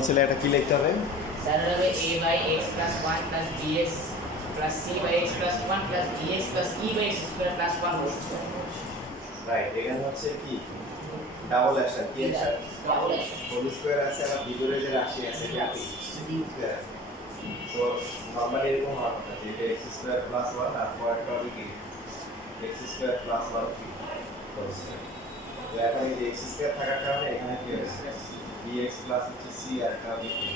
বলছিলে এটা কি লিখতে হবে? স্যার হবে a by x plus 1 plus bx plus c by x plus 1 plus dx plus e by x square plus 1 whole square. Right, এখানে হচ্ছে কি ডাবল অ্যাকশন, কি action? Double action. Whole square আছে আর ভিতরে যে রাশি আছে এটা কি স্কয়ার আছে। সো নরমালি এরকম হওয়ার কথা যে এটা x স্কয়ার প্লাস 1 আর পরেরটা হবে কি x স্কয়ার প্লাস 1 কি হোল স্কয়ার। তো এখন এই x স্কয়ার থাকার কারণে এখানে কি হবে bx প্লাস হচ্ছে c আর এটা হবে কি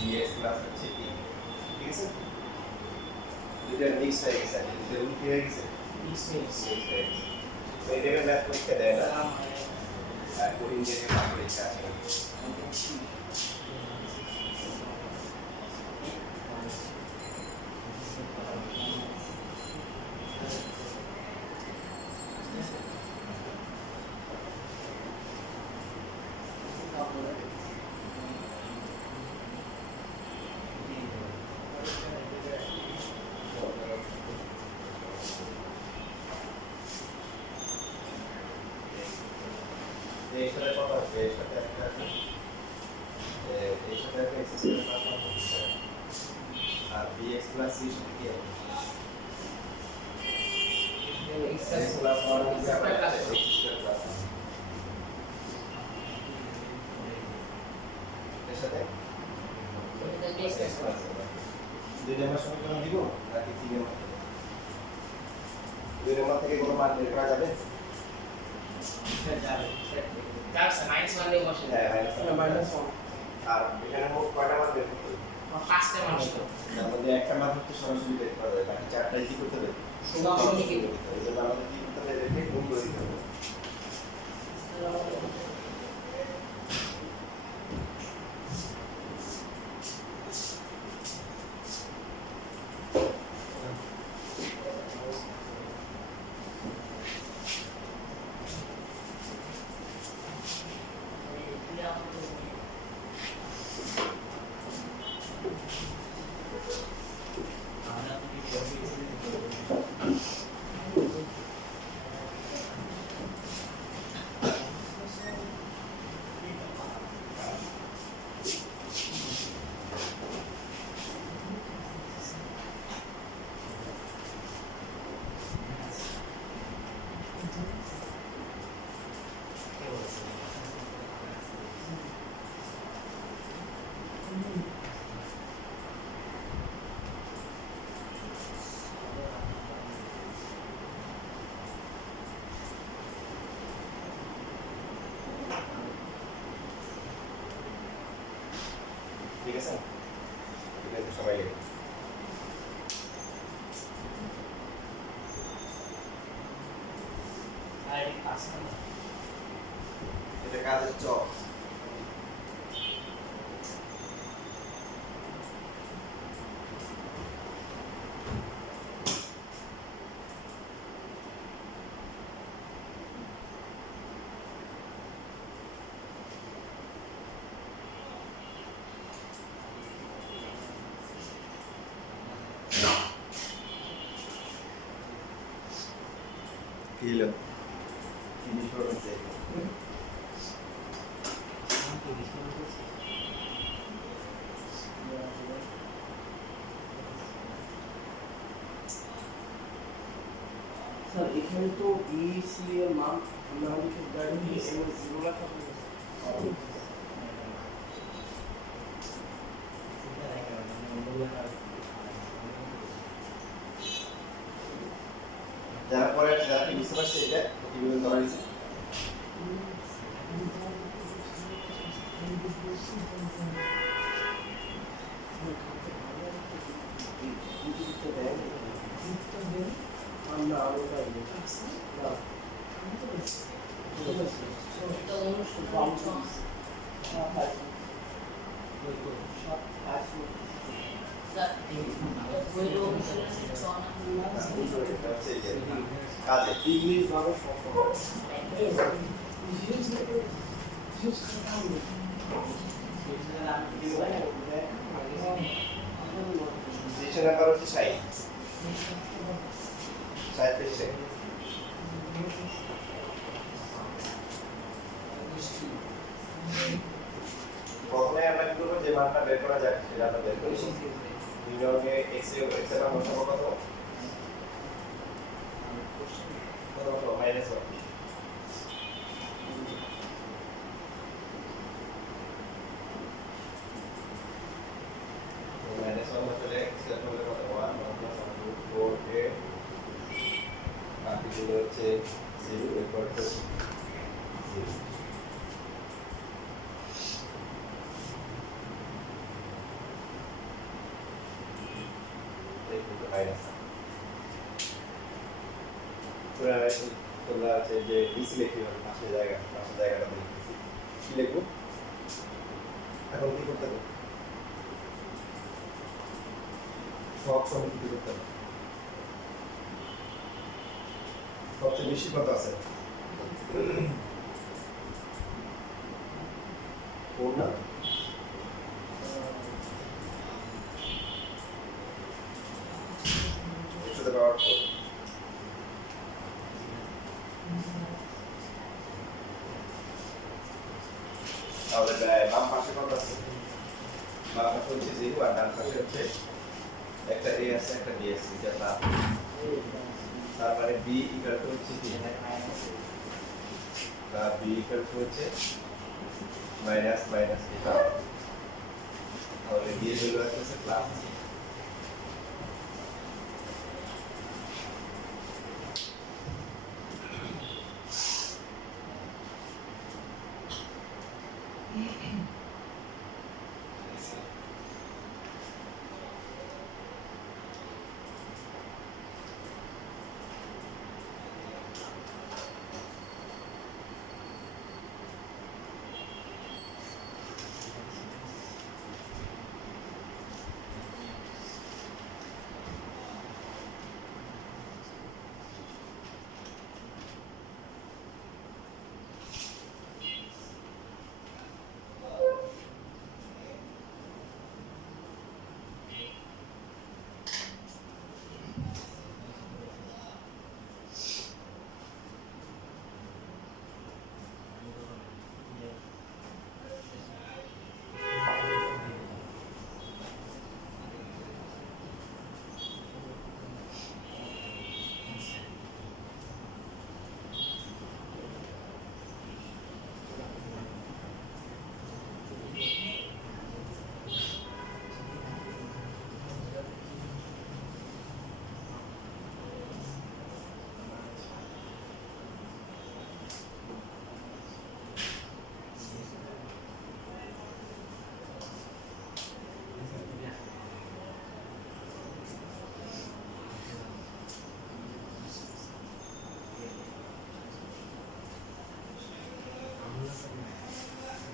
dx প্লাস হচ্ছে e, ঠিক আছে? এটা মিক্স হয়ে গেছে, এটা কি হয়ে গেছে? Mix হয়ে গেছে। তো এটা ম্যাথ পরীক্ষা দেয় না, আর কোডিং দিয়ে ম্যাথ পরীক্ষা আছে। এর সাথে কত আছে? এর সাথে একটা আছে, এর সাথে একটা x স্কয়ার প্লাস 1 হচ্ছে আর bx প্লাস c এর সাথে কি হবে? x x প্লাস 1 হচ্ছে square plus x square plus 1 এর সাথে x প্লাস 1 দুই নম্বর সমীকরণ দিব নাকি তিন নম্বর? দুই নম্বর থেকে কোনো মান বের করা যাবে? তার মাইনাস 1 দিয়ে বসে হ্যাঁ, মাইনাস 1 আর এখানে মোট কয়টা মান বের করতে হবে? পাঁচটা মানুষ তো তার মধ্যে একটা মান হচ্ছে সরাসরি বের করা যাবে, বাকি চারটাই কি করতে হবে? সরাসরি কি করতে এই জন্য আমাদের কি করতে হবে? এদেরকে গুণ করে দিতে হবে। ঠিক আছে, ঠিক আছে, সবাই লিখে আর এই পাঁচটা এটা কাজের চক। কি হলো? কি বিষয় হচ্ছে? স্যার এখানে তো বি সি এর মান আমরা লিখে গাড়ি এবং 0 লেখা হয়েছে। যারা পরে যারা কি বুঝতে পারছে এটা কিভাবে ধরা হয়েছে? আমরা আরো গাড়ি তো অনুষ্ঠিত স্যার ওই অনুষ্ঠিত কাজে ইংলিশ ভাবে সফল ডিকশন নাম্বার হচ্ছে 60 পেজে। প্রথমে আমরা কি করবো যে মানটা বের করা যায় সেটা আমরা বের করি নিউটনে x এর মান বসাবো কত বসাবো -1 -1 বসালে x এর মূল্য কত 1 4a বাকিগুলো হচ্ছে 0 equal to 0 মাইনাস তোমরা আছে যে ডিসি লিখতে হবে পাশের জায়গাটা লিখতেছি কি লিখবো এখন কি করতে হবে সব সময় কি করতে হবে সবচেয়ে বেশি কত আছে 4 না to the power 4 তাহলে বাম পাশে কত আছে বাম পাশে হচ্ছে 0 আর ডান পাশে হচ্ছে একটা a আছে একটা b আছে যেটা না তার মানে b ইকুয়াল টু হচ্ছে কি না b ইকুয়াল টু হচ্ছে মাইনাস মাইনাস এটা তাহলে b এর ভ্যালু আসছে প্লাস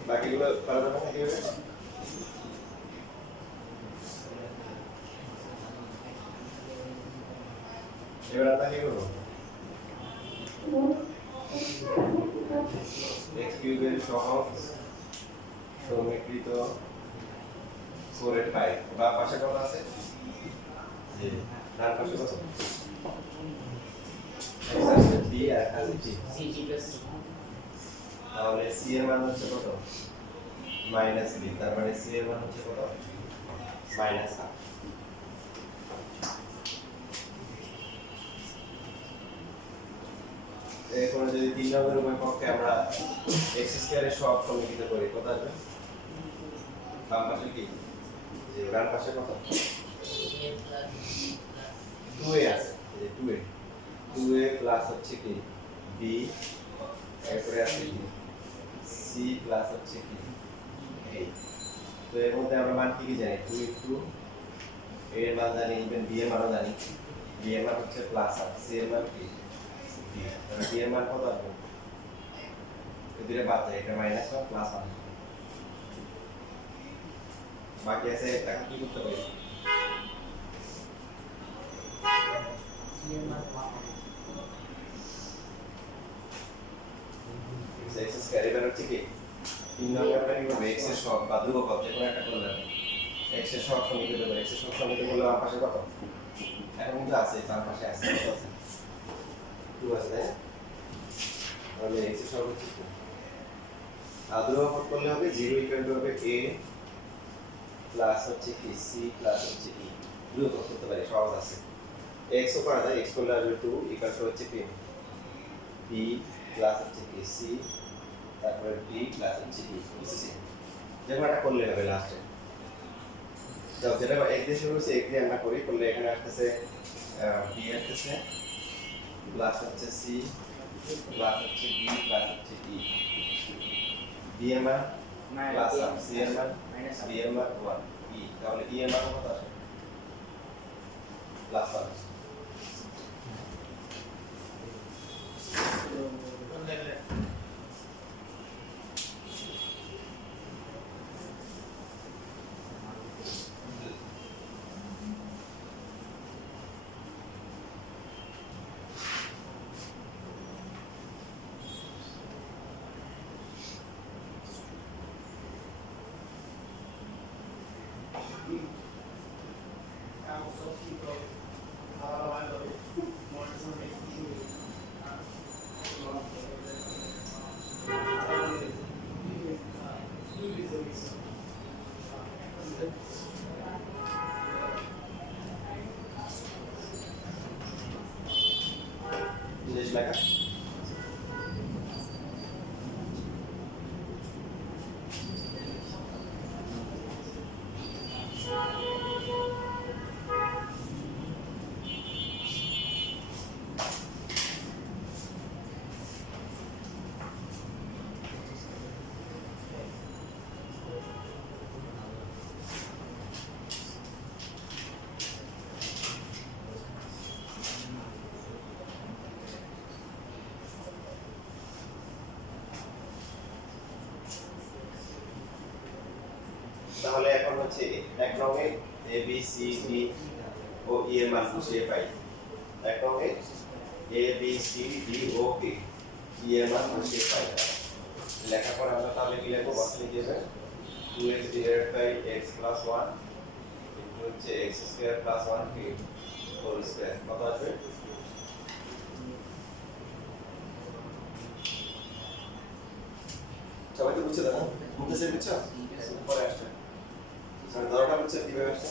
বাকিগুলো করা যাবে না কিভাবে এবার আমরা কি করব x কিউবের সহগ সমীকৃত 4 পাই বা পাশে কত আছে জি ডান পাশে কত x আছে b আর আছে g তাহলে c এর মান হচ্ছে কত মাইনাস b তার মানে c এর মান হচ্ছে কত মাইনাস r এখন যদি 3 নম্বরের উভয় পক্ষে আমরা x স্কয়ারের সহগ সমীকৃত করি কত আসবে বাম পাশে কি যে ডান পাশে কত 2a আছে এই 2a প্লাস হচ্ছে কি b এরপরে আছে কি c প্লাস হচ্ছে কি a তো এর মধ্যে আমরা মান কি জানি 2 ইনটু a এর মান জানি ইভেন b এর মানও জানি b এর মান হচ্ছে প্লাস আর c এর মান কি b তাহলে b এর মান কত আসবে এদিকে বাদ যায় এটা মাইনাস 1 প্লাস 1 বাকি আছে এটা কি করতে পারি x স্কয়ার এর হচ্ছে কি 3 নম্বরে আমরা কি করব x এর সহগ বা ধ্রুবক যে কোনো একটা করলে x এর সহগ সমীকরণ দেব x এর সহগ সমীকরণ করলে আমার পাশে কত এখন কিন্তু আছে তার পাশে আছে 2 আছে তাহলে x এর সহগ হচ্ছে আর ধ্রুবক করলে হবে 0 ইকুয়াল টু হবে a প্লাস হচ্ছে কি সি প্লাস হচ্ছে ই দ্রুত করতে পারি, সহজ আছে। এক্সও করা যায়, এক্স করলে আসবে 2 ইকুয়াল টু হচ্ছে কি বি প্লাস হচ্ছে কি সি তারপরে বি প্লাস হচ্ছে ই, বুঝেছি? যেমন একটা করলে হবে লাস্টে। যাও যেটা এক দিয়ে শুরু হচ্ছে এক দিয়ে আমরা করি, করলে এখানে আসতেছে বি আসতেছে প্লাস হচ্ছে সি প্লাস হচ্ছে বি প্লাস হচ্ছে ই, বি এর মান প্লাস সি এর মান বি এর মান 1 ই, তাহলে ই এর মান কত আসে প্লাস 1। জিনিস লেখা তাহলে এখন হচ্ছে এক রঙে এ বি সি ডি ও ই এর মান বসিয়ে পাই। এক রঙে এ বি সি ডি ও কে ই এর মান বসিয়ে পাই। লেখার পর আমরা তাহলে কি লিখবো? বক্স লিখে দেবেন 2x divided by x plus 1 into হচ্ছে x স্কয়ার প্লাস 1 কি হোল স্কয়ার, কত আসবে? সবাই তো বুঝছে দাদা? বুঝতে বুঝছো? পরে আসছে স্যার ধরোটা বুঝছে কিভাবে আসছে?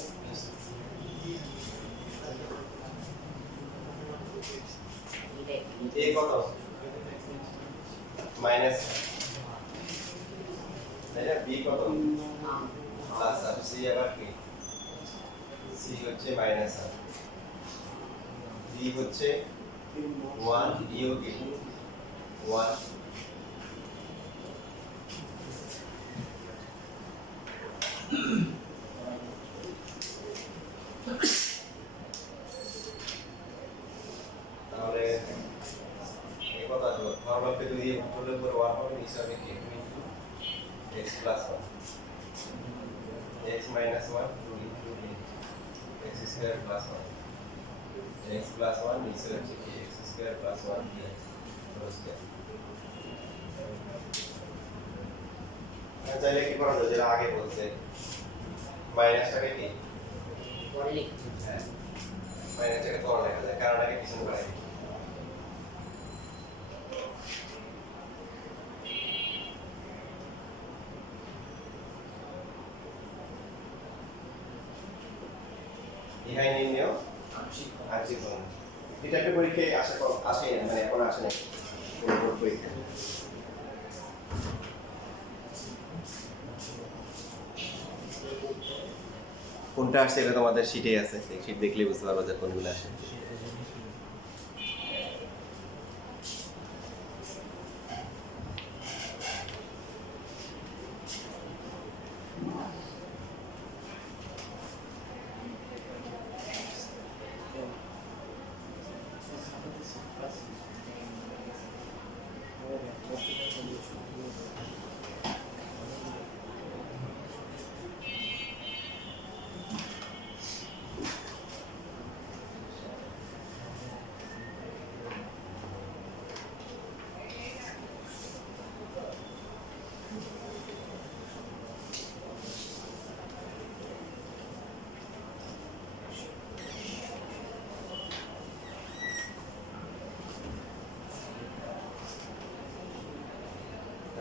এ কত? মাইনাস তাই না, বি কত? প্লাস আর সি আবার কি? সি হচ্ছে মাইনাস আর, ডি হচ্ছে 1 ইও কি 1 তাহলে এই কথা হলো ফর্মুলাকে যদি করলে পরে 1 হবে, নিচে হবে কি 2 into x plus 1 x minus 1 2 into x square plus 1 x plus 1 নিচে হচ্ছে কি x square plus 1 dx whole square. চাইলে কি করা যায়, যেটা আগে বলছে মাইনাসটাকে কি পরে লিখ। হ্যাঁ মাইনাসটাকে পরে লেখা যায়, কারণ আগে পিছন করে ইহাই নির্ণয় আংশিক ভগ্নাংশ। এটা একটা পরীক্ষায় আসে মানে এখন আসে না কোনো পরীক্ষা। কোনটা আসছে এটা তোমাদের শীটে আছে, শীট দেখলেই বুঝতে পারবো যে কোনগুলো আসে।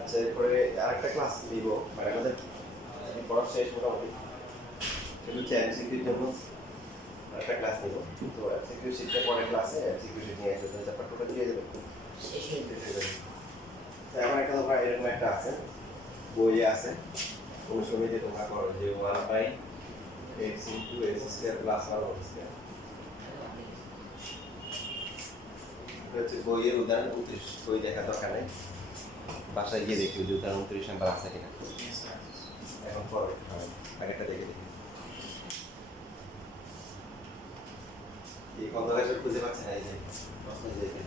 আচ্ছা এরপরে আরেকটা ক্লাস নিব, মানে আমাদের পড়া শেষ মোটামুটি। এগুলো হচ্ছে এমসিকিউর জন্য একটা ক্লাস নেব। তো এমসিকিউ শিটটা পরের ক্লাসে এমসিকিউ শিট নিয়ে আসবে, তারপর টোটাল দিয়ে দেবে। এখন একটা তোমরা এরকম একটা আছে, বইয়ে আছে, ওই সময় যে তোমরা করো যে 1/x into x square plus 1 হচ্ছে বইয়ের উদাহরণ 29, বই দেখা দরকার নেই, বাসায় গিয়ে দেখি যে উদাহরণ 29 নাম্বার আছে কিনা। এখন পরে আগেরটা দেখে দেখি এই কন্ট্রোভার্সিয়াল খুঁজে পাচ্ছে না, এই যে প্রশ্ন দেখে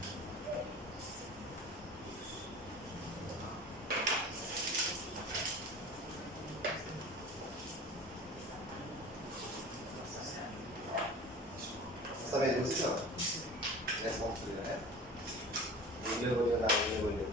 সবাই বুঝছিস না রেসপন্স করে, হ্যাঁ বললে বললে না বললে বললে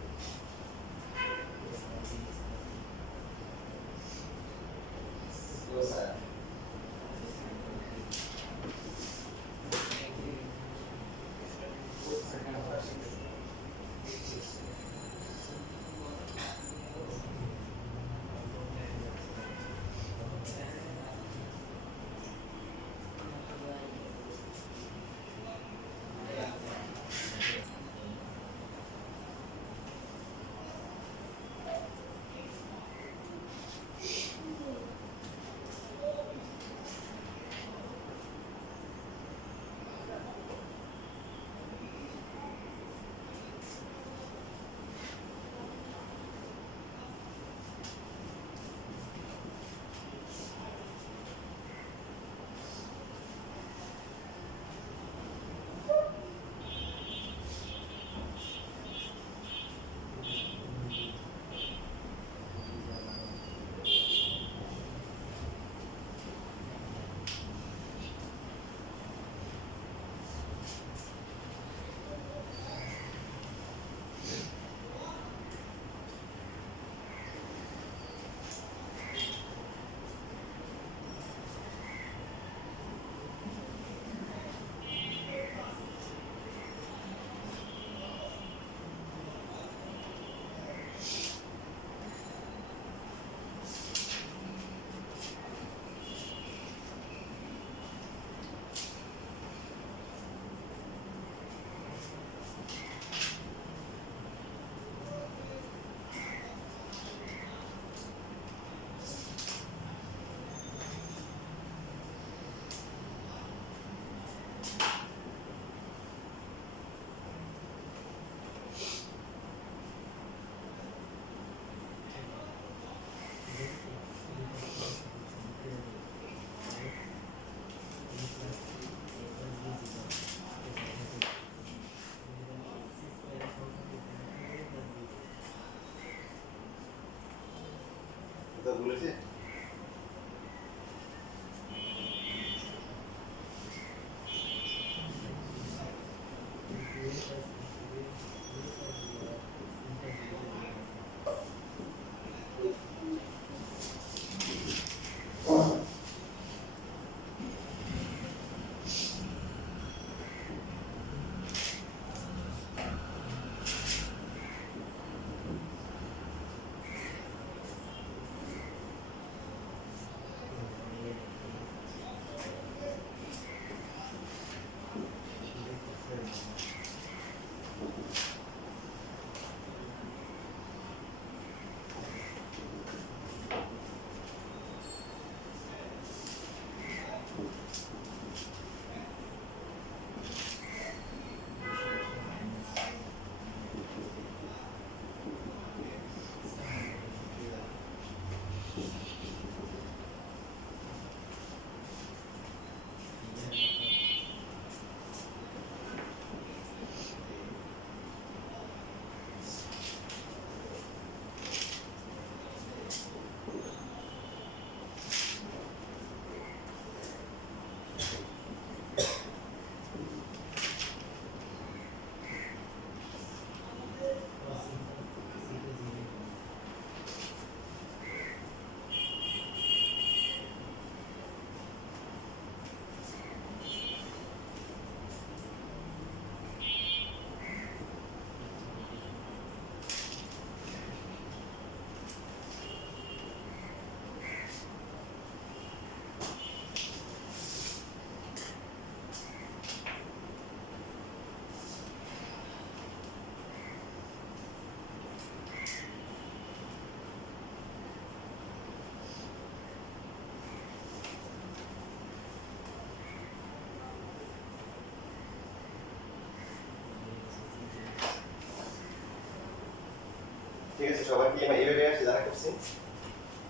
ঠিক আছে, সবার কি এইভাবে আসছে যারা করছে?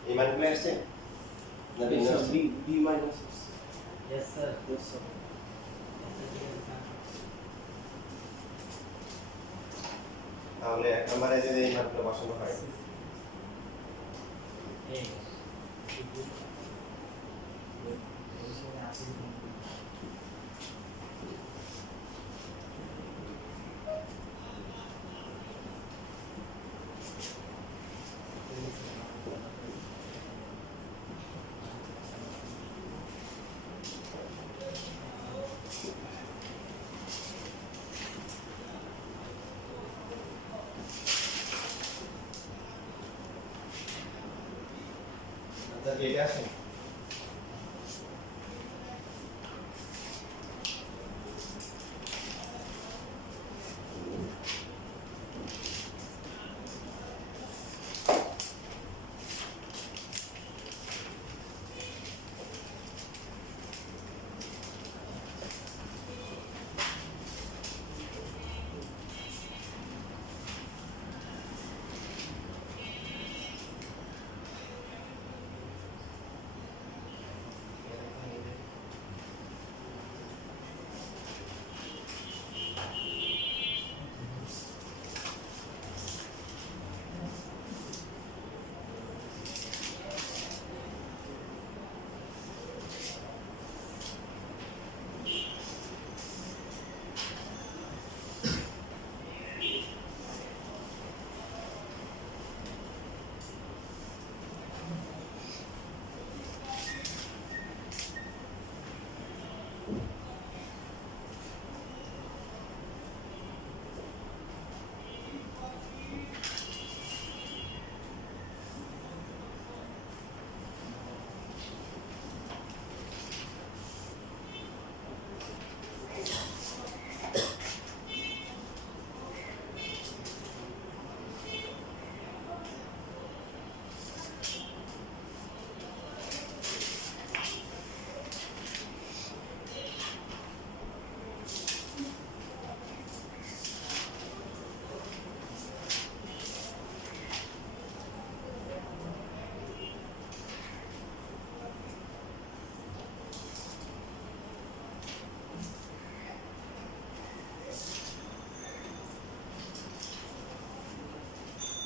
এই মানগুলো আসছে না ভিন্ন Yes, আসছে? sir. B minus is. Yes, sir. Yes, sir. তাহলে এক নম্বরে যদি এই মানগুলো বসানো হয় Hey. আচ্ছা এটা আসে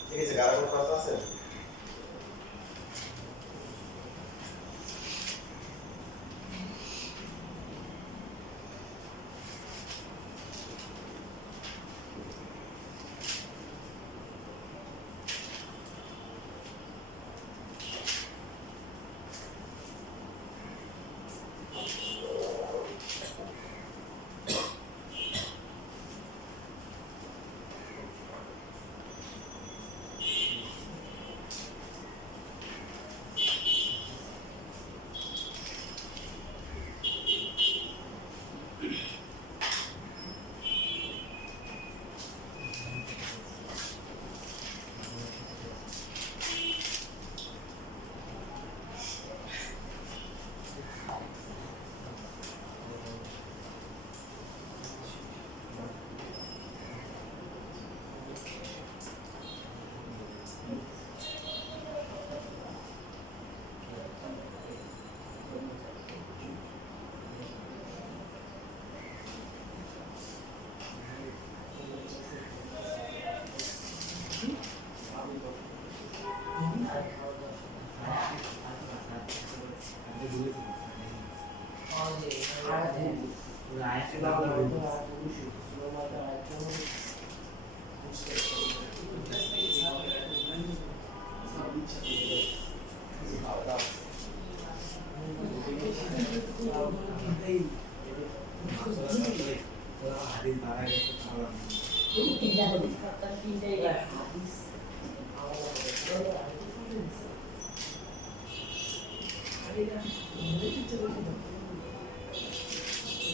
ঠিক আছে, কারো কোনো প্রশ্ন আছে?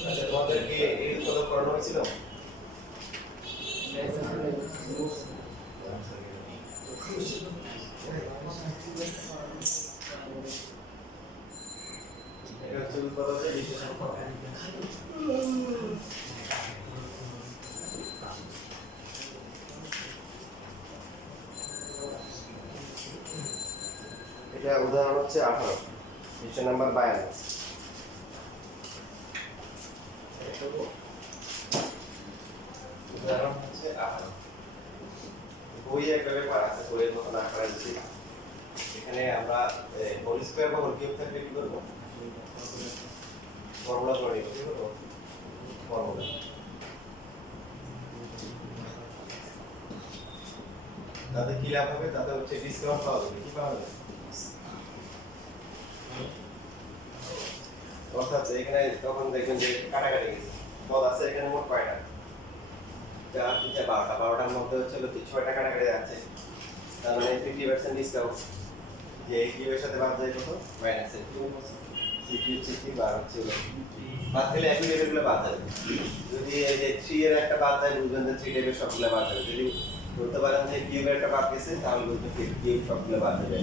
আচ্ছা, তোমাদেরকে এই উৎপাদন করানো হয়েছিল? এটা হচ্ছে উৎপাদকের বিশ্লেষণ করা। উদাহরণ হচ্ছে 18 পৃষ্ঠা নাম্বার 52 উদাহরণ হচ্ছে 18 বইয়ে একটা ব্যাপার আছে, বইয়ের মতো না করা যাচ্ছে। এখানে আমরা হোল স্কয়ার বা হোল কিউব থাকলে কি করবো? ফর্মুলা করে নিব। কি করবো? ফর্মুলা। তাতে কি লাভ হবে? তাতে হচ্ছে ডিসকাউন্ট পাওয়া যাবে। কি পাওয়া যাবে? অর্থাৎ এখানে তখন দেখবেন যে কাটাকাটি গেছে, পদ আছে এখানে মোট কয়টা? 4 3 12টা, 12টার মধ্যে হচ্ছে 6টা কাটাকাটি যাচ্ছে, তার মানে 50% ডিসকাউন্ট। যে এই কিউবের সাথে বাদ যায় কত? Minus A C cube C cube আর হচ্ছে বাদ দিলে একই টেবিলগুলো বাদ যাবে। যদি এই যে 3 এর একটা বাদ যায়, বুঝবেন যে 3 টেবিল সবগুলো বাদ যাবে। যদি বলতে পারেন যে কিউবের একটা বাদ গেছে, তাহলে বুঝবেন যে কিউব সবগুলো বাদ যাবে,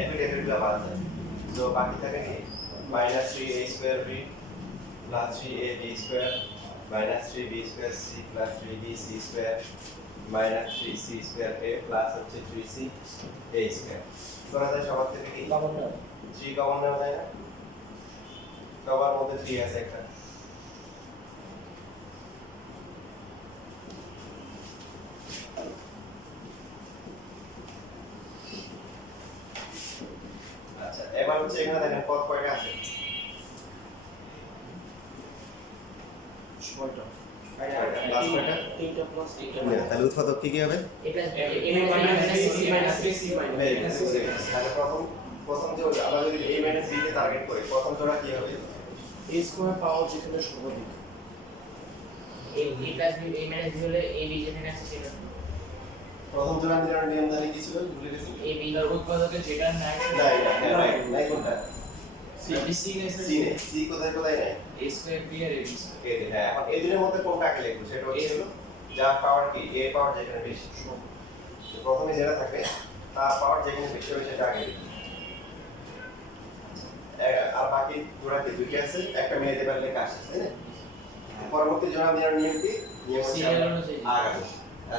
একই টেবিলগুলো বাদ যাবে। তো বাকি থাকে কি? minus 3a square b plus 3ab square minus 3b square c plus 3b c square minus 3c square a plus হচ্ছে 3c a square। করা যায় সবার থেকে কি? কমন না 3 কমন নেওয়া যায় না? সবার মধ্যে 3 আছে একটা। আচ্ছা, এবার হচ্ছে এখানে দেখেন পদ কয়টা আছে? 6টা প্লাস কয়টা? 3টা প্লাস 3টা তাহলে উৎপাদক কি কি হবে? এটা Very good, very good. তাহলে প্রথম যে আমরা যদি a minus b K target করি, প্রথম জোড়া কি হবে? a স্কয়ার পাওয়ার যেখানে সর্বাধিক a plus b a minus b হলে a b যেখানে আছে সেটা প্রথম জোড়া মিলানোর নিয়ম জানি কি ছিল? ভুলে গেছি। a b এর উৎপাদকে যেটা নাই নাই কোনটা? c b c c নেই। c কোথায় কোথায় নাই? a স্কয়ার b আর a b স্কয়ার এই যে, হ্যাঁ, এখন এই দুটোর মধ্যে কোনটা আগে লিখবো? সেটা হচ্ছে হলো যা পাওয়ার কি a পাওয়ার যেখানে বেশি। তো প্রথমে যেটা থাকবে তার পাওয়ার যেখানে বেশি হবে সেটা আগে লিখবো। আর বাকি জোড়া কি দুইটা আছে, একটা মিলাতে পারলে কাজ শেষ, তাই না? পরবর্তী জোড়া দেওয়ার নিয়ম কি? নিয়ম হচ্ছে সিরিয়াল অনুযায়ী আগামী।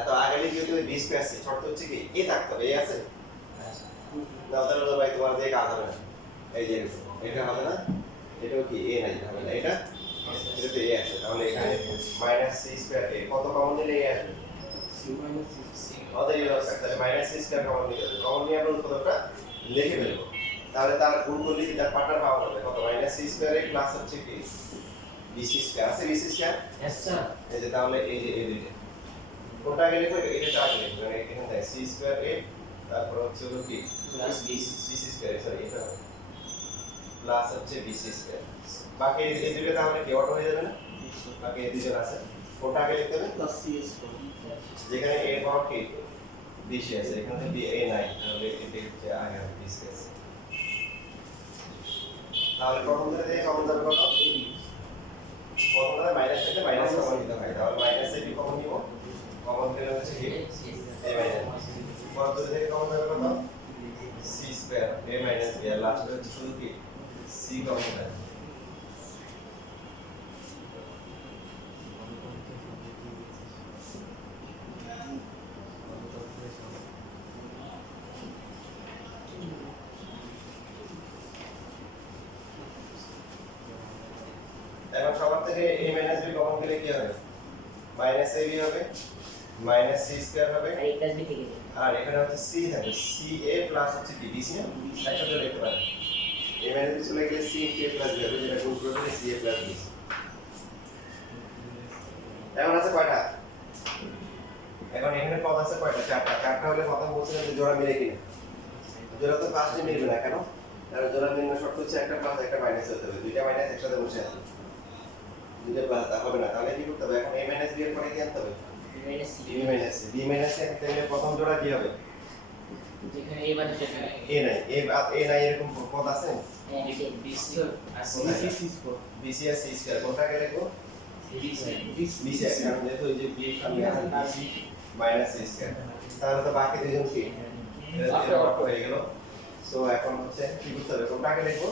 তো আগে লিখে যদি b স্কয়ার আছে, শর্ত হচ্ছে কি a থাকতে হবে। a আছে? দাও তাহলে ভাই তোমার দিয়ে কাজ হবে না। এই যে এটা হবে না, এটাও কি a নাই, হবে না। এটাতে a আছে, তাহলে এখানে মাইনাস c স্কয়ার a কত কমন নিলে a আসবে? c মাইনাস c আমাদের এই অবস্থা, তাহলে মাইনাস c স্কয়ার কমন নিতে হবে। কমন নিয়ে আমরা উৎপাদকটা লিখে ফেলবো। তাহলে তার গুণ করলে কি তার পার্টনার পাওয়া যাবে কত? Minus c square a plus হচ্ছে কি bc স্কয়ার আছে, bc স্কয়ার yes sir এই যে, তাহলে এই যে এই দুইটা কোনটা আগে লিখবো? এটা আগে লিখবো, মানে এখানে তাই c স্কয়ার a তারপর হচ্ছে হলো কি plus b bc square, sorry এটা প্লাস হচ্ছে bc স্কয়ার। বাকি এই দুইটা তাহলে কি অটো হয়ে যাবে না? বাকি এই দুইটা আছে, কোনটা আগে লিখতে হবে? প্লাস c স্কয়ার যেখানে a পাওয়ার কি bc আছে, এখানে যদি a নাই, তাহলে এটা হচ্ছে আগে হবে bc আছে। তাহলে প্রথম ধরে থেকে কমন যাবে কত? প্রথম ধরে মাইনাস থেকে মাইনাস কমন নিতে হয়, তাহলে মাইনাস এ কমন নিব, কমন দিলে হচ্ছে কি a মাইনাস। প্রথম ধরে থেকে কমন যাবে কত? c square a minus b, আর লাস্ট হচ্ছে শুধু কি c কমন যাবে। এখন সবার থেকে a মাইনাস b কমন দিলে কি হবে? মাইনাস ab হবে, মাইনাস c স্কয়ার হবে, আর a প্লাস b থেকে যাবে আর এখানে হচ্ছে c থাকবে, ca প্লাস হচ্ছে কি bc না? একসাথে লিখতে পারেন। a মাইনাস b চলে গেলে c into a plus b হবে, যেটা গুণ করে দিলে ca প্লাস bc। এখন আছে কয়টা? এখন এখানে পদ আছে কয়টা? চারটা। চারটা হলে কথা বলছিলাম যে জোড়া মিলে কিনা? জোড়া তো ফার্স্টে মিলবে না, কেন? কারণ জোড়া মিলানোর শর্ত হচ্ছে একটা প্লাস একটা মাইনাস হতে হবে, দুইটা মাইনাস একসাথে বসে আছে, দুইটা প্লাস হবে না। তাহলে কি করতে হবে? এখন a মাইনাস b এর পরে কি আনতে হবে? Minus c b minus c। b minus c আনতে গেলে প্রথম জোড়া কি হবে? যেখানে a বাদ সেখানে a নাই, a নাই এরকম পদ আছে? b c আর c bc c square bc আর c স্কয়ার কোনটা আগে লিখবো? bc কারণ যেহেতু এই যে b সামনে আছে bc মাইনাস c স্কয়ার, তাহলে তো বাকি দুইজন কি এটা অর্থ হয়ে গেল। সো এখন হচ্ছে কি করতে হবে? কোনটা আগে লিখবো?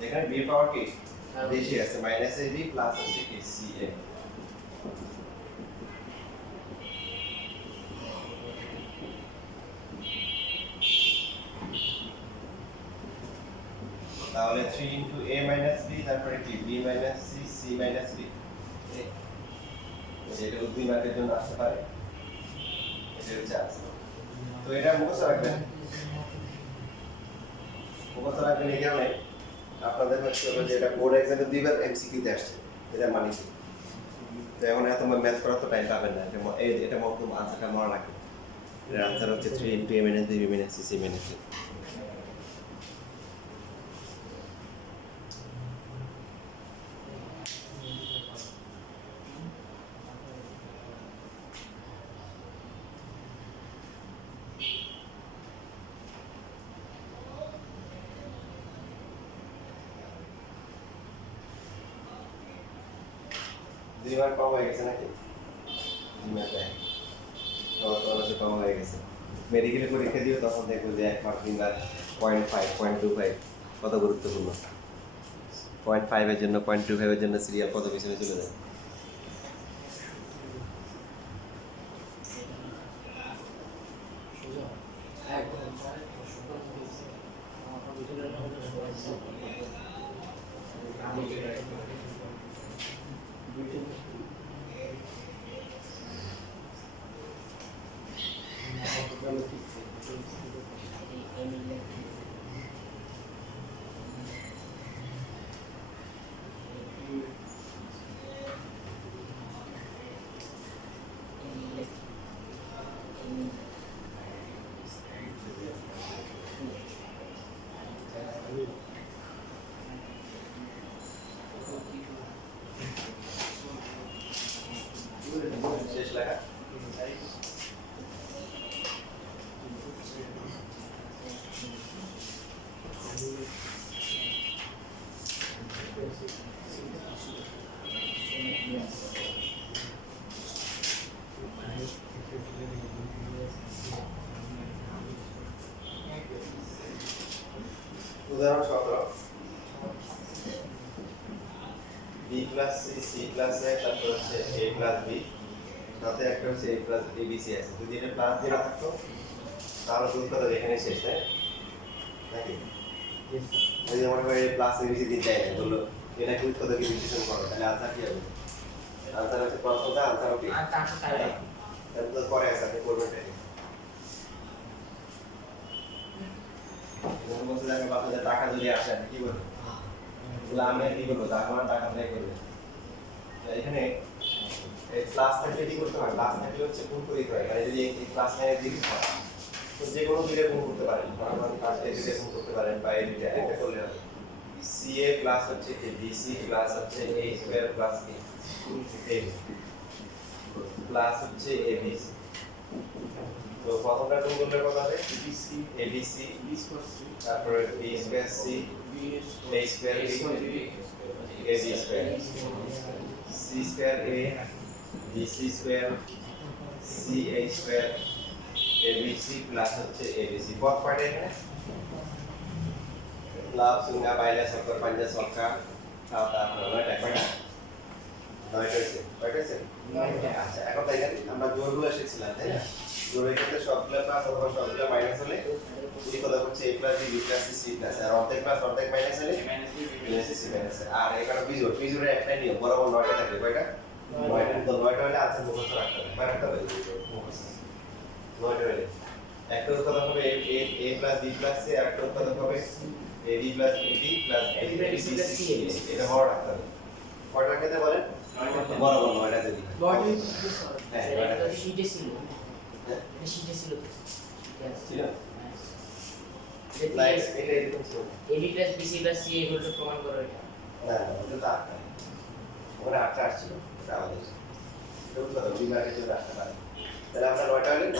যেখানে b পাওয়ার কি বেশি আছে, মাইনাস ab প্লাস হচ্ছে কি ca। তাহলে 3 ইনটু a মাইনাস b তারপরে কি b minus c c minus d এটা 2 মার্কের জন্য আসতে পারে এটা হচ্ছে আনসার তো এটা মুখস্থ রাখবেন এই কারণে আপনাদের হচ্ছে হলো যে এটা বোর্ড এক্সামে দুইবার এমসিকিউ তে আসছে এটা মানে কি তো এখন এত ম্যাথ করার তো টাইম পাবেন না এটা মতলব আনসারটা মনে রাখবেন এর আনসার হচ্ছে 3 into a minus b b minus c c minus d দুইবার কম হয়ে গেছে নাকি কম হয়ে গেছে মেডিকেলে পরীক্ষা দিও তখন দেখবো যে 1 মার্ক 3 মার্ক 0.5 0.25 কত গুরুত্বপূর্ণ 0.5 এর জন্য 0.25 এর জন্য সিরিয়াল কত পিছনে চলে যায় শেষ লেখা উদাহরণ 17 b plus c c plus a তারপর হচ্ছে a প্লাস b সাথে একটা হচ্ছে a প্লাস abc আছে যদি এটা প্লাস দিয়ে না থাকতো তাহলে দুই কথা এখানে শেষ তাই নাকি যদি মনে করে প্লাস abc দিতে চাই না বললো এটা কি উৎপাদক বিশ্লেষণ করো তাহলে আনসার কি হবে আনসার হচ্ছে প্রশ্নটা আনসার হবে আর তার সাথে তারপর পরে আছে আপনি করবেন এটা কোন বছর আগে বাচ্চাদের টাকা যদি আসে কি বলবো বলে আমি কি করবো টাকা দেয় করবে এখানে এই ক্লাস থাকলে কি করতে হয় ক্লাস থাকলে হচ্ছে গুণ করে দিতে হয় মানে যদি এই ক্লাস লাইনে দিকে হয় তো যে কোনো দিকে গুণ করতে পারেন নরমাল ক্লাস দিকে গুণ করতে পারেন বা এই দিকে এটা করলে হবে CA প্লাস হচ্ছে BC প্লাস হচ্ছে A square plus A plus হচ্ছে ABC তো প্রথমটা গুণ করলে কত হবে ABC B স্কয়ার C তারপরে B square C A square B AB square C square A BC square CA square ABC plus হচ্ছে ABC পদ কয়টা এখানে লাভ সুঙ্গা বাইলা সরকার পাঞ্জা সরকার তাওতা নয়টা কয়টা নয়টা আচ্ছা এখন তাই আমরা জোরগুলো শিখছিলাম তাই না জোরের ক্ষেত্রে সবগুলো প্লাস অথবা সবগুলো মাইনাস হলে এই কথা হচ্ছে a plus b b plus c c plus আর অর্ধেক প্লাস অর্ধেক মাইনাস হলে মাইনাস c মাইনাস আর এখানে বিজোড় বিজোড়ের একটা নিয়ম বরাবর 9টা থাকে কয়টা 9টা তো 9টা হলে আনসার মুখস্থ রাখতে হবে কয়টা হবে মুখস্থ 9টা হলে একটা উৎপাদক হবে a plus b plus c আর একটা উৎপাদক হবে ab plus ab plus c c এটা বড় রাখতে হবে কয়টা রাখতে বলেন বরাবর 9টা যদি হ্যাঁ এটা শীটে ছিল শীটে ছিল ছিল লাইক এটা এরকম ছিল AB plus BC plus C এগুলো তো প্রমাণ করো এটা না ওটা তো আটটা ওরা আটটা আসছিল ওটা আমাদের এটা উৎপাদক বিভাগের জন্য আসতে পারে তাহলে আমরা 9টা হলে 9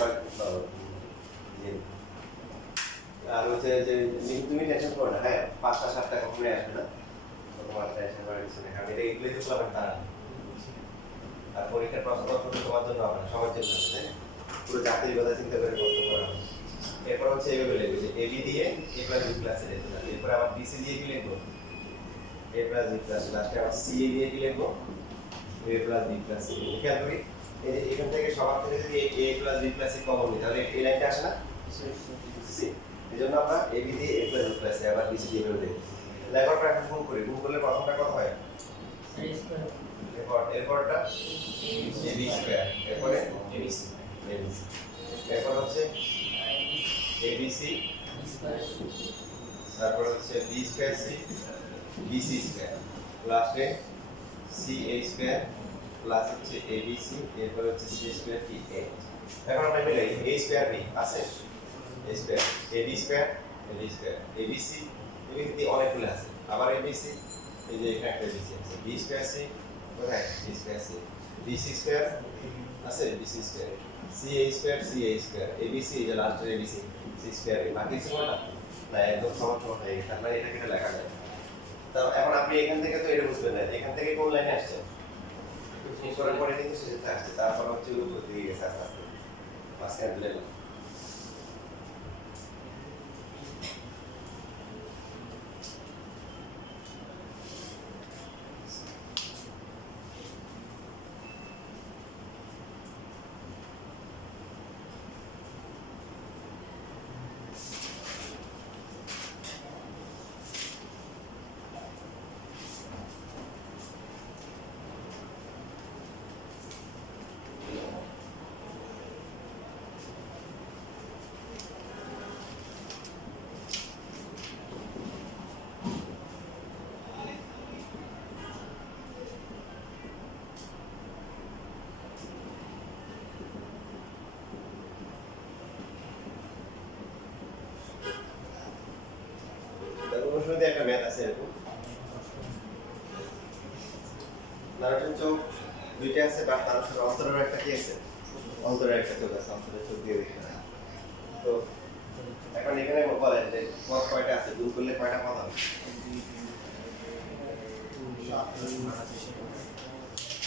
আর হচ্ছে যে তুমি টেনশন করো না হ্যাঁ 5টা 7টা কখনোই আসবে না তোমার টেনশন করার কিছু নেই কারণ এটা এগুলোই তো করবেন তারা আর পরীক্ষার প্রশ্নপত্র তো তোমার জন্য হবে না সবার জন্য হবে তাই না পুরো জাতির কথা চিন্তা করে প্রশ্ন করা হবে এরপর হচ্ছে এইভাবে লিখবে যে AB দিয়ে A প্লাস B প্লাস এর এরপর আবার BC দিয়ে কি লিখবো A প্লাস B প্লাস লাস্টে আবার CA দিয়ে কি লিখবো A plus B plus C খেয়াল করি এই যে এখান থেকে সবার থেকে যদি A plus B plus C common নিই তাহলে এই লাইনটা আসে না এই জন্য আমরা AB দিয়ে A plus B plus C আবার BC দিয়ে লিখবো লেখাটা এখন গুণ করি, গুণ করলে প্রথমটা কত হয়? এরপরটা এবি স্কয়ার, এরপরে এবিসি এবিসি, এরপর হচ্ছে এবিসি, তারপর হচ্ছে B square C, BC square, লাস্টে সি এ স্কয়ার প্লাস হচ্ছে এবিসি, এরপর হচ্ছে সি স্কয়ার কি এ। এখন আমরা মিলাই এ স্কয়ার বি আছে, A square AB square, AB square ABC, ABC অনেকগুলো আছে, আবার এবিসি, এই যে এখানে একটা এবিসি আছে, বি স্কয়ার সি কোথায়, B square C, BC square আছে, BC square, C A square, C A square, ABC, এই যে লাস্টের এবিসি, সি স্কয়ার, বাকি কিছু না, না একদম সমান সমান হয়ে গেছে, আপনার এটা কেটে লেখা যায়। তো এখন আপনি এখান থেকে তো এটা বুঝবেন না, এখান থেকে কোন লাইনে আসছে, শেষ করার পরে কিন্তু শেষে আসছে, তারপর হচ্ছে উপর দিকে গেছে আস্তে আস্তে, মাঝখানে দিলে না। অনুসরণে একটা ম্যাথ আছে এরকম, নারায়ণ চোখ দুইটা আছে, বা তার সাথে অন্তরের একটা কি আছে, অন্তরের একটা চোখ আছে, অন্তরের চোখ দিয়ে দেখতে হয়। তো এখন এখানে বলেন যে পদ কয়টা আছে, গুণ করলে কয়টা পদ হবে,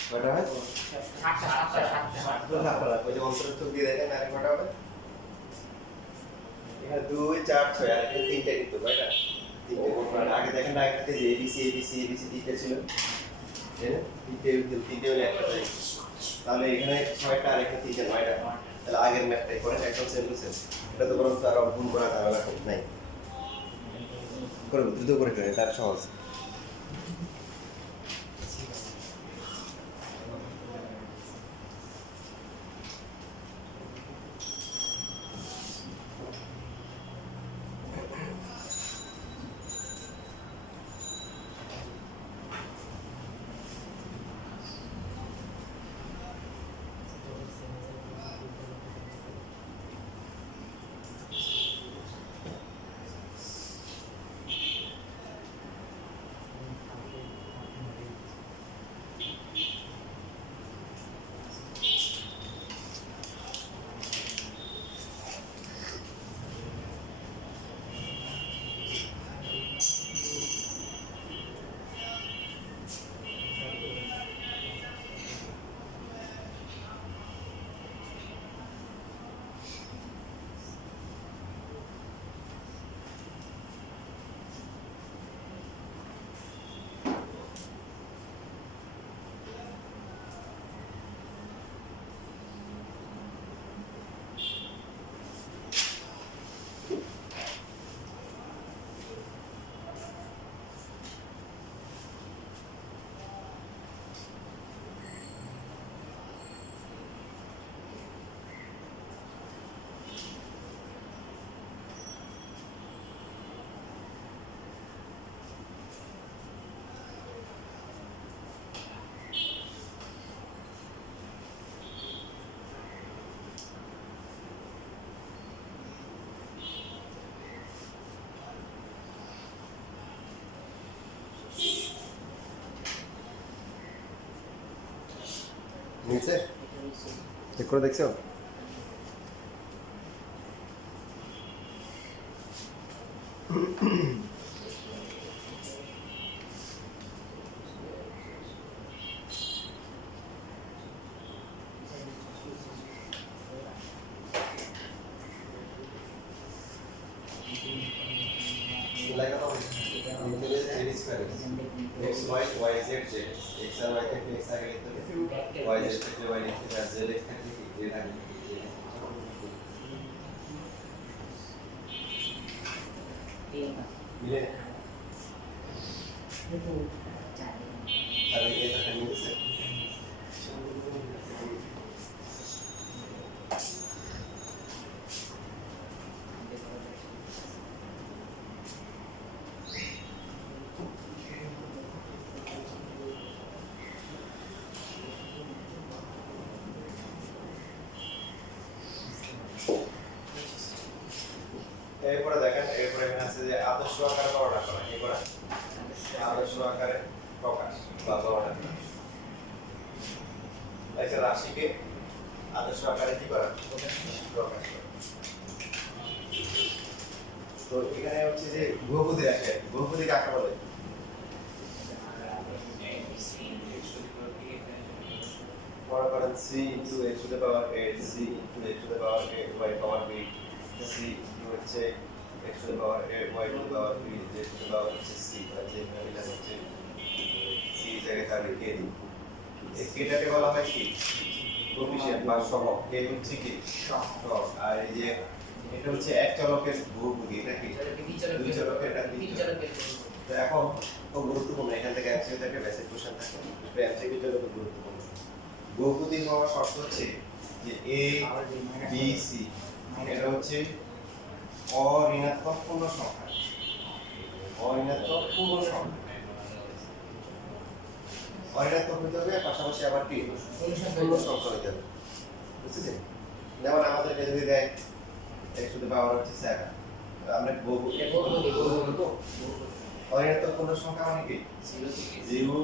কয়টা হয়? আপনারা ওই যে অন্তরের চোখ দিয়ে দেখেন, আর কয়টা হবে? এখানে 2 4 6 আর এখানে তিনটা কিন্তু কয়টা, তিনটে গুণ করেন। আগে দেখেন না একটাতে যে এবিসি এবিসি এবিসি তিনটে ছিল, তাই না? তিনটে হলে একটা থাকে, তাহলে এখানে 6টা আর এখানে 3টে 9টা, তাহলে আগের ম্যাথটাই করেন, একদম সেম টু সেম। এটা তো বরং আর গুণ করা ঝামেলা নাই, করে দ্রুত করে ফেলেন, এটা সহজ। নিচে চেক করে দেখছো? লেখা তো সিরিজ করে x y y z z x আর y থেকে x আগে লিখতে হবে, y z থেকে y লিখতে হবে, z x থেকে z আগে লিখতে হবে। মিলে আর এই এটা নিয়েছে এরপরে দেখেন এরপরে এখানে আছে যে আদর্শ আকারে বর্ণনা করা কি করা আদর্শ আকারে প্রকাশ বা বর্ণনা করা একটা রাশিকে আদর্শ আকারে কি করা প্রকাশ করা তো এখানে হচ্ছে যে বহুপদী রাশি বহুপদী কাকে বলে মনে করেন c into x to the power a c into x to the power a y power b c হচ্ছে x to the power a y to the power b z to the power হচ্ছে c আর যে এটা হচ্ছে c জায়গায় তার লিখে দিই এই কেটাকে বলা হয় কি কোফিশিয়েন্ট বা সহগ কে হচ্ছে কি সহগ আর এই যে এটা হচ্ছে এক চলকের বহুপদী এটা কি দুই চলকের এটা তিন চলকের তো এখন তো গুরুত্বপূর্ণ এখান থেকে এমসিকিউ থেকে বেসিক কোশ্চেন থাকে এমসিকিউ এর জন্য গুরুত্বপূর্ণ বহুপদী হওয়ার শর্ত হচ্ছে যে a b c এটা হচ্ছে অঋণাত্মক পূর্ণ সংখ্যা অঋণাত্মক পূর্ণ সংখ্যা অঋণাত্মক হতে হবে পাশাপাশি আবার কি পূর্ণ সংখ্যা হতে হবে বুঝছেন যেমন আমাদেরকে যদি দেয় x টু দ্য পাওয়ার হচ্ছে 7 আমরা বহুপদী অঋণাত্মক পূর্ণ সংখ্যা মানে কি 0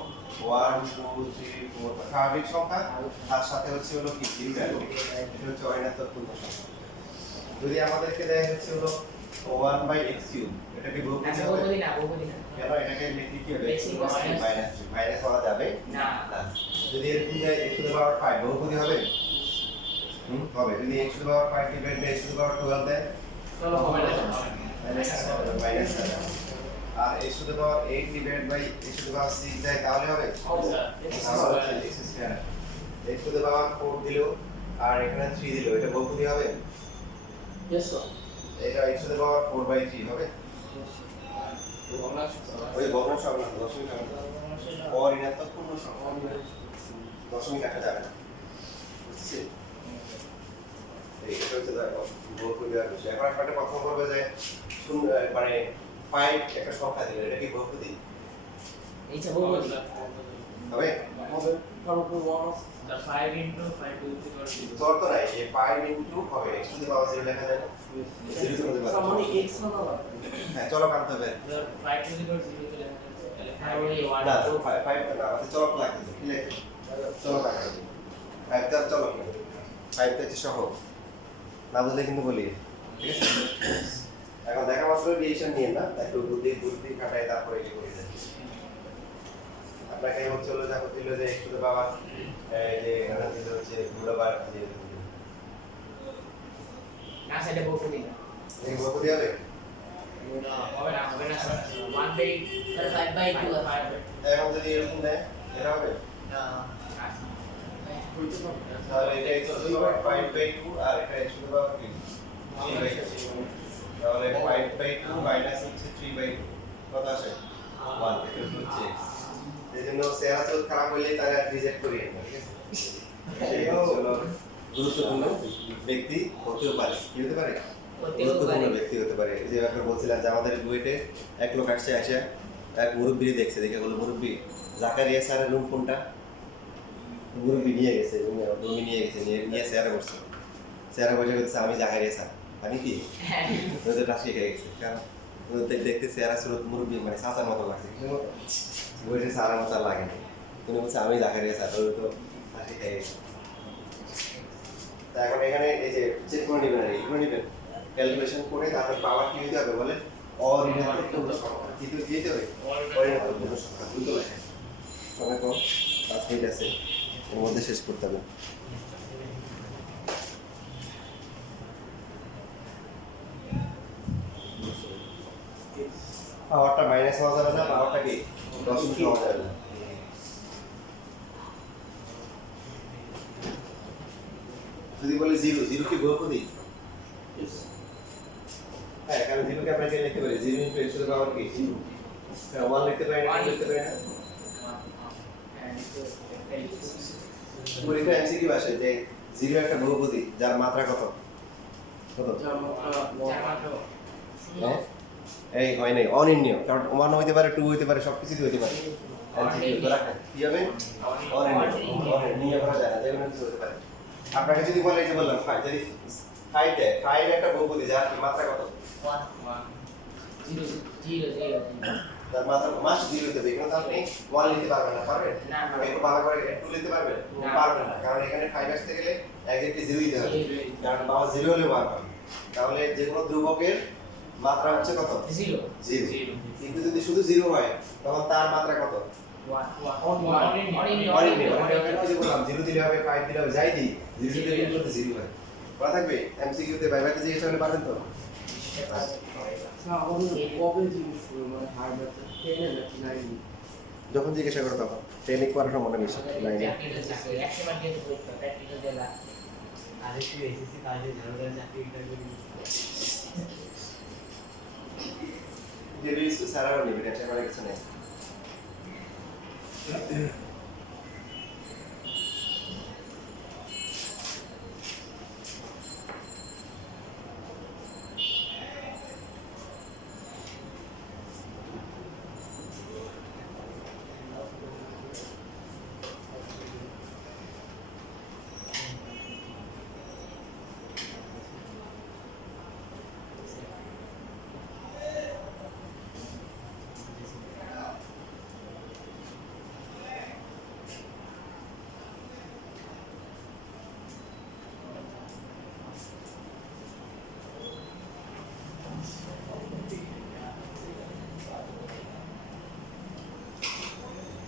1 2 3 4 স্বাভাবিক সংখ্যা তার সাথে হচ্ছে হলো কি জিরো ভ্যালু এটা হচ্ছে অঋণাত্মক পূর্ণ সংখ্যা যদি আমাদেরকে দেয় হচ্ছে হলো 1/x³ এটা কি বহুপদী হবে বহুপদী না কেন এটাকে লিখি কি হবে মাইনাস করা যাবে না যদি এরকম দেয় x টু দ্য পাওয়ার 5 বহুপদী হবে হবে যদি x to the power 5 divide by x to the power 12 দেয় চলো হবে না মাইনাস আর x to the power 8 divide by x to the power 6 দেয় তাহলে হবে x টু দ্য পাওয়ার 4 দিলো আর এখানে 3 দিলো এটা বহুপদী হবে Yes, sir. এটা x টু দ্য পাওয়ার 4/3 হবে ওই ভগ্নাংশ হবে না দশমিক হবে না অঋণাত্মক পূর্ণ সংখ্যা দশমিক রাখা যাবে না বুঝছিস এটা হচ্ছে বহুপদী আর বিষয় এখন একটা কথা বলবো যে মানে 5 একটা সংখ্যা দিলে এটা কি বহুপদী এইটা বহুপদী হবে Mother, power to 1 তার 5 into 5 to the power 0 তোর তো নাই যে 5 ইনটু হবে x টু দ্য পাওয়ার 0 লেখা যায় না 0 two the power someone X না না হ্যাঁ চলো কাটতে হবে 5 to the power 0 তে লেখা যাচ্ছে না 5 না আমাদের চলক লাগবে কি লেখে চলক লাগবে 5 টা চলক 5 টা হচ্ছে সহগ না বুঝলে কিন্তু বলি ঠিক আছে এখন দেখা মাত্র ডিভিশন নিয়ে না একটু বুদ্ধি খাটায় তারপরে কি করে দেন আপনাকে এই হচ্ছে হলো যা হচ্ছিল যে x টু দ্য পাওয়ার যে এখানে দিল হচ্ছে গুণবার যে না সেটা বহুপদী না এই বহুপদী হবে হবে না 1/5/2 এখন যদি এরকম দেয় এটা হবে না তাহলে এটা x টু দ্য পাওয়ার 5/2 আর এটা x টু দ্য পাওয়ার 3/2 তাহলে 5/2 মাইনাস হচ্ছে 3/2 কত আসে 1 এটা হচ্ছে x এইজন্য সেরা তো খারাপ হইলে তাহলে রিজেক্ট করি আমরা ঠিক আছে এই হলো গুরুত্বপূর্ণ ব্যক্তি হতেও পারে কি হতে পারে গুরুত্বপূর্ণ ব্যক্তি হতে পারে যে ব্যাপারে বলছিলাম যে আমাদের বুয়েটে এক লোক আসছে এক মুরব্বী দেখছে দেখে বলে মুরব্বী জাকারিয়া স্যারের রুম কোনটা মুরব্বী নিয়ে গেছে রুমে নিয়ে গেছে নিয়ে স্যারে বসছে স্যারে বসে বলছে আমি জাকারিয়া স্যার আমি কি ওদের রাশি খেয়ে গেছে কারণ দেখতে স্যারা সুরত মুরব্বী মানে সাঁচার মতো লাগছে বইটা সারার মতো লাগে না তুমি বলছে আমি জাকারিয়া স্যার ওই তো হাসি খেয়ে গেছে তা এখন এখানে এই যে চেক করে নেবেন আর এইগুলো নেবেন ক্যালকুলেশন করে তারপর পাওয়ার কি দিতে হবে বলে অঋণাত্মক পূর্ণ সংখ্যা কি দিতে হবে অঋণাত্মক পূর্ণ সংখ্যা দুটো লেখা সময় কম 5 মিনিট আছে এর মধ্যে শেষ করতে হবে পাওয়ারটা মাইনাস হওয়া যাবে না পাওয়ারটা কি দশমিক হওয়া যাবে না যদি বলে 0 0 কি বহুপদী হ্যাঁ কারণ 0 কে আমরা কি লিখতে পারি 0 * x টু দ্য পাওয়ার কি ওয়ান লিখতে পারি না, লিখতে পারি না। পরীক্ষা এমসিকিউ আসে যে জিরো একটা বহুপদী যার মাত্রা কত? কত? যার মাত্রা হ্যাঁ? এই হয় নাই, অনির্ণীয়। কারণ 1 হইতে পারে, 2 হইতে পারে, সবকিছুই হইতে পারে। এমসিকিউ তো রাখেন কি হবে? অনির্ণীয় করা যায় না, যে কোনো কিছু হতে পারে। আপনাকে যদি বলে, এই যে বললাম ফাই, যদি ফাই দেয়, ফাই একটা বহুপদী যার কি মাত্রা কত? তার মাত্রা মাস 0 দেবে, কিন্তু আপনি 1 লিখতে পারবেন না, পারবেন? না, না। একটু ভালো করে 2 লিখতে পারবেন? না। পারবেন না, কারণ এখানে 5 আসতে গেলে একই 0 দিতে হবে। কারণ পাওয়ার 0 হলে 1 হবে। তাহলে যে কোনো ধ্রুবকের মাত্রা হচ্ছে কত? 0। কিন্তু যদি শুধু 0 হয় তখন তার মাত্রা কত? অনির্ণীয়। যদি বললাম 0 দিলে হবে, 5 দিলে হবে, যাই দিই 0 দিলে কিন্তু 0 হয়। বলা থাকবে এমসিকিউ তে ভাইভাতে জিজ্ঞেস করলে পারবেন তো? আমাদের কবে জিনিস শুরু মানে হাই ম্যাথে 10 এ নাকি 9 যখন জিজ্ঞাসা করো তখন ট্রেনিং করার সময় মনে বেশি লাইনে আরেকটু এসএসসি কাজে ঝাড়ুদার চাকরি ইন্টারভিউ ডিগ্রি সারাও নেবে, টেনশন করার কিছু নেই।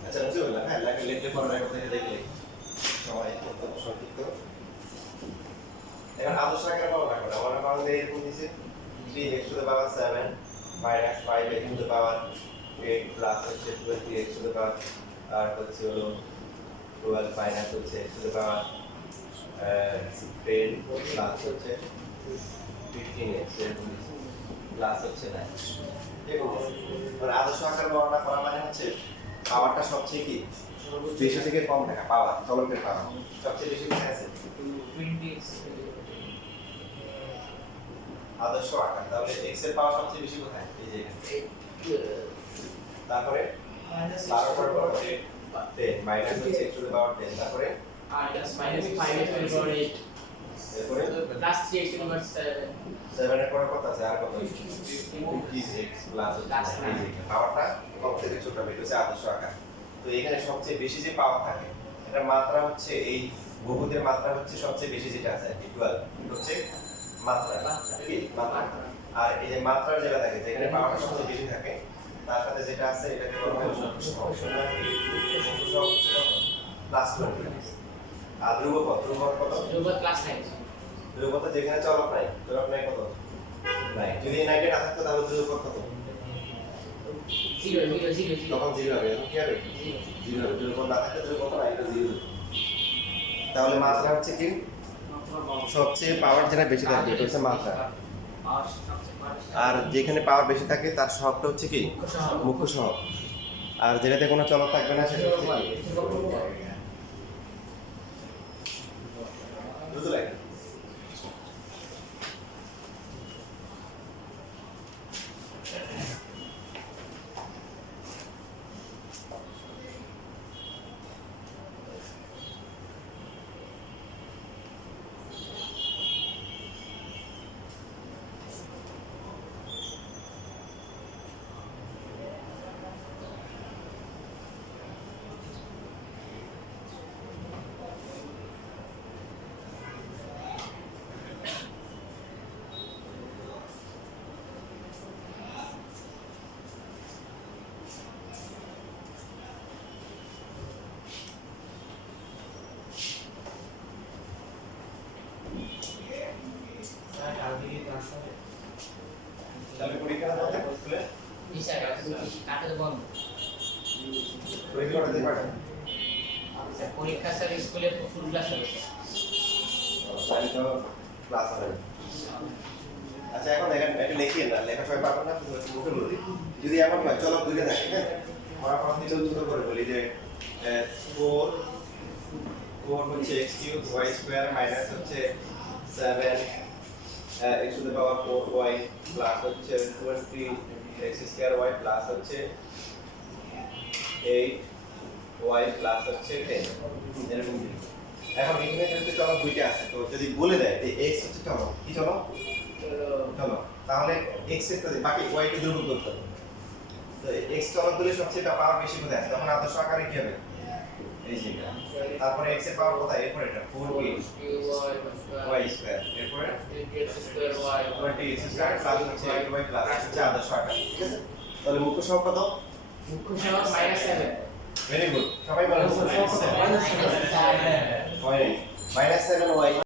আচ্ছা বুঝতে পারলাম, হ্যাঁ লেখা লিখলে পড়ার কথা দেখলে সবাই কত সংক্ষিপ্ত। এখন আদর্শ আকার পাবো না, আমরা পাবো এরকম দিছে 3x to the power 7 minus 5x to the power 8 plus হচ্ছে 20x to the power আর হচ্ছে হলো 12 মাইনাস হচ্ছে x to the power 10 plus হচ্ছে 15x এরকম দিছে প্লাস হচ্ছে 9 এরকম। মানে আদর্শ আকার বর্ণনা করা মানে হচ্ছে পাওয়ারটা সবচেয়ে কি বেশি থেকে কম থাকা, পাওয়ার চলকের পাওয়ার সবচেয়ে বেশি কোথায় আছে? আদর্শ আকার। তাহলে x এর পাওয়ার সবচেয়ে বেশি কোথায়? এই যে এখানে। তারপরে 12 পর পর 10 মাইনাস হচ্ছে x টু দ্য পাওয়ার 10, তারপরে এরপরে 7 এর পর কত আছে? আর কত? 20x প্লাস এই যে পাওয়ারটা কম থেকে ছোট হবে, এটা হচ্ছে আদর্শ আকার। তো এখানে সবচেয়ে বেশি যে পাওয়ার থাকে এটার মাত্রা হচ্ছে, এই বহুপদীর মাত্রা হচ্ছে সবচেয়ে বেশি যেটা আছে 12, এটা হচ্ছে মাত্রা কি মাত্রা। আর এই যে মাত্রার জায়গা থাকে যেখানে পাওয়ারটা সবচেয়ে বেশি থাকে তার সাথে যেটা আছে এটাকে বলা হয় প্লাস 20। আর ধ্রুবক কত? ধ্রুবক যেখানে চলক নাই কত? নাই। যদি এই 9 না থাকতো তাহলে ধ্রুবক কত? 0 তখন 0 হবে। এখন কি হবে? 0 হবে। ধ্রুবক না থাকলে ধ্রুবক না, এটা 0। তাহলে মাত্রা হচ্ছে কি সবচেয়ে পাওয়ার যেটা বেশি থাকে এটা হচ্ছে মাত্রা। আর যেখানে পাওয়ার বেশি থাকে তার সহগটা হচ্ছে কি মুখ্য সহগ। আর যেটাতে কোনো চলক থাকবে না সেটা হচ্ছে কি বুঝলে? তাহলে পরীক্ষা হতে স্কুলে পরীক্ষা করতে পারেন। পরীক্ষা স্যার স্কুলে ফুল ক্লাস হবে, তাহলে তো ক্লাস হবে। আচ্ছা এখন দেখেন এটা লিখিয়ে না, লেখা সবাই পারবেন না, শুধু একটু মুখে বলি। যদি এমন হয় চলো দুইটা থাকে, হ্যাঁ আমরা প্রথমে ছোট করে বলি যে 4 হচ্ছে x cube y square minus হচ্ছে 7 x to the power 4y plus হচ্ছে 20 x স্কয়ার y প্লাস হচ্ছে 8y প্লাস হচ্ছে 10 এরকম দিই। এখন এখানে যেহেতু চলক দুইটা আছে, তো যদি বলে দেয় যে x হচ্ছে চলক, কি চলক? চলো তাহলে x এর সাথে বাকি y কে দ্রুবক করতে হবে। তো x চলকগুলো সবচেয়ে পাওয়ার বেশি কোথায় আছে? তখন আদর্শ আকারে কি হবে? এই যে এটা। তারপরে x এর পাওয়ার কোথায়? এরপর এটা 4k y স্কয়ার, এরপরে 20 x স্কয়ার প্লাস হচ্ছে 8y প্লাস হচ্ছে আদর্শ আকার। ঠিক আছে? তাহলে মুখ্য সহগ কত? মুখ্য সহগ -7 ভেরি গুড, সবাই বলেন -7 -7 -7y